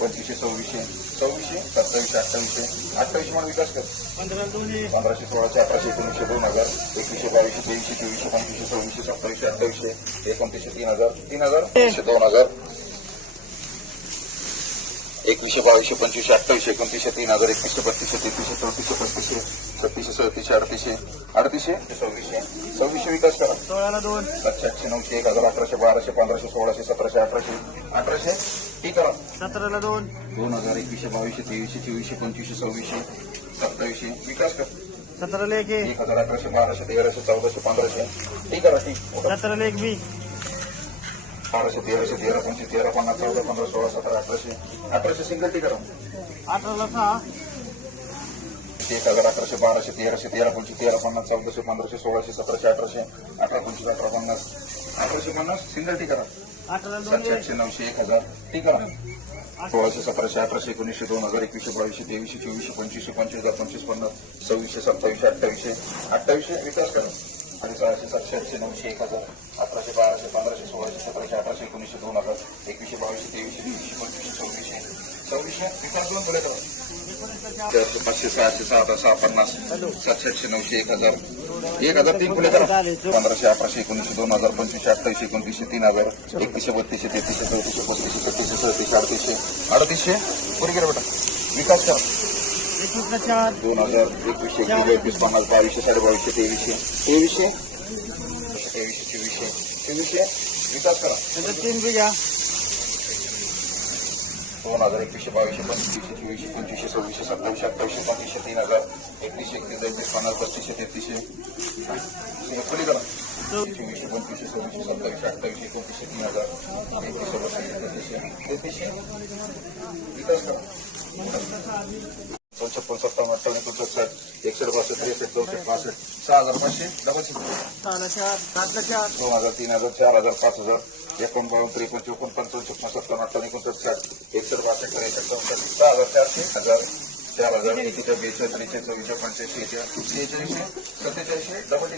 पंचवीसशे सव्वीसशे सव्वीसशे सत्तावीसशे अठ्ठावीसशे. अठ्ठावीसशे म्हणून विकास कर. पंधराशे सोळाशे अठराशे एकोणीसशे दोन हजार. एकवीसशे बावीसशे तेवीसशे चोवीसशे पंचवीसशे सव्वीसशे सत्तावीसशे अठ्ठावीसशे एकोणतीसशे तीन हजार. तीन हजार? तीनशे दोन हजार. एकवीसशे बावीसशे पंचवीसशे अठ्ठावीसशे एकोणतीसशे तीन हजार. एकवीसशे बत्तीसशे तेहतीसशे चौतीसशे पस्तीसशे छत्तीसशे सदतीसशे अडतीसशे. अडतीसशे? सव्वीसशे. सव्वीसशे विकास करा. सोळाला दोन. सातशे आठशे नऊशे एक हजार अकराशे बाराशे पंधराशे सोळाशे सतराशे अठराशे. अठराशे? करा सतराला दोन. दोन हजार एकवीसशे बावीसशे तेवीसशे चोवीसशे पंचवीसशे सव्वीसशे सत्तावीसशे. विकास कर. सतराला एक ए एक हजार अकराशे बाराशे तेराशे चौदाशे पंधराशे. ठीक करा ठीक मोठं. सतराला एक बी. बाराशे तेराशे तेरा पंचवीस तेरा पन्नास चौदा पंधरा सोळा सतरा अठराशे. अठराशे सिंगल ठीक करा अठराला सहा. एक हजार अकराशे बाराशे तेराशे तेरा पंचवीस तेरा पन्नास चौदाशे पंधराशे सोळाशे सतराशे अठराशे अठरा पंचवीस अठरा पन्नास अठराशे पन्नास सिंगल ठीक करा. सातशे आठशे नऊशे एक हजार ठीक करा. सोळाशे सतराशे अठराशे एकोणीसशे दोन हजार एकवीसशे बावीसशे तेवीसशे चोवीसशे पंचवीसशे पंचवीस हजार पंचवीस पन्नास सव्वीसशे सत्तावीसशे अठ्ठावीसशे अठ्ठावीसशे विकास करा. आणि सहाशे सातशे आठशे नऊशे एक हजार अकराशे बाराशे पंधराशे सोळाशे सतराशे अठराशे एकोणीसशे दोन हजार एकवीसशे बावीसशे तेवीसशे चोवीसशे पंचवीसशे सव्वीसशे चारशे पाचशे सहाशे सहा सहा पन्नास सातशे आठशे नऊशे एक हजार. एक हजार तीन पुढे करा पंधराशे अठराशे एकोणीसशे दोन हजार पंचवीसशे अठ्ठावीसशे एकोणतीसशे तीन हजार. एकतीसशे बत्तीसशे तेहतीसशे चौतीसशे पस्तीसशे छत्तीसशे सदतीसशे अडतीसशे अडतीसशे. पुढे गेलं बेटा. विकास करा दोन हजार एकवीसशे एकवीस एकवीस पन्नास बावीसशे साडेबावीसशे तेवीसशे तेवीसशे तेवीसशे चोवीसशे चोवीसशे. विकास करा. तीन बी घ्या दोन हजार एकवीसशे बावीसशे पंचवीसशे चोवीसशे पंचवीसशे सव्वीसशे सत्तावीसशे अठ्ठावीसशे पंचवीसशे तीन हजार एकतीसशे एकतीस एकतीस पन्नास पस्तीसशे तेहतीसशे करा चोवीसशे पंचवीसशे सव्वीसशे सत्तावीसशे अठ्ठावीसशे एकोणतीसशे तीन हजार एकतीसशे बत्तीसशे तेहतीसशे तेहतीसशे दोनशे करा दोन छप्पन अठ्ठावन्न एकोणसत्तर एकसष्ट बासष्ट त्रेसष्ट दोनशे पासष्ट सहा हजार पाचशे डबल सहाला चार सातला चार दोन हजार तीन हजार चार हजार पाच हजार एकोणबावन्न त्रेपन्न चोपन्न पंचावन्न छप्पन्न सत्तावन्न अठ्ठावन्न एकोणसत्तर साठ एकसष्ट बासष्ट त्रेसष्ट चौसष्ट सहा हजार चारशे हजार चार हजार एकीच्या बेचाळीस त्रेचाळीस चव्वेचाळीस पंच्याऐंशी शेहेचाळीसशे सत्तेचाळीसशे डबल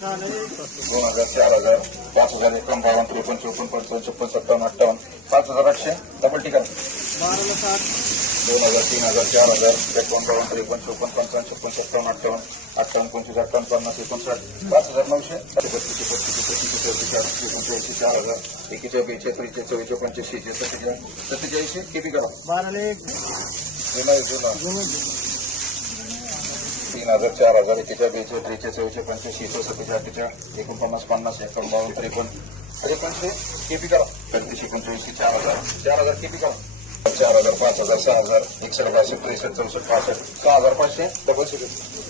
दोन हजार चार हजार पाच हजार एकावन्न बावन्न त्रेपन्न चोपन्न पंचावन्न छप्पन्न सत्तावन्न अठ्ठावन्न पाच हजार आठशे डबल टिका बाराला सात दोन हजार तीन हजार चार हजार एकावन्न बावन्न त्रेपन्न चोपन्न पंचावन्न छप्पन सत्तावन्न अठ्ठावन्न अठ्ठावन्न पंचवीस अठ्ठावन्न पन्नास एकोणसाठ पाच हजार नऊशे बत्तीसशे पस्तीसशे पस्तीसशे चौतीसशे एकोणचाळीसशे चार हजार एकेच्या बेच्या त्रीच्या चौच्या पंच्याऐंशी सत्तेचाळीस सत्तेचाळीसशे केपी करा बाराला एक जुना जुना तीन हजार चार हजार एकेच्या बेच्या त्रीच्या चौच्या पंच्याऐंशी सत्तेच्या अठ्ठेच्या एकोणपन्नास पन्नास एकावन्न बावन्न त्रेपन्न त्रेपन्नशे केपी करा पंचवीस एकोणचाळीसशे चार हजार चार हजार केपी करा चार हजार पाच हजार सहा हजार एकसष्ट बासष्ट त्रेसष्ट चौसष्ट पासष्ट सहा हजार पाचशे. Double second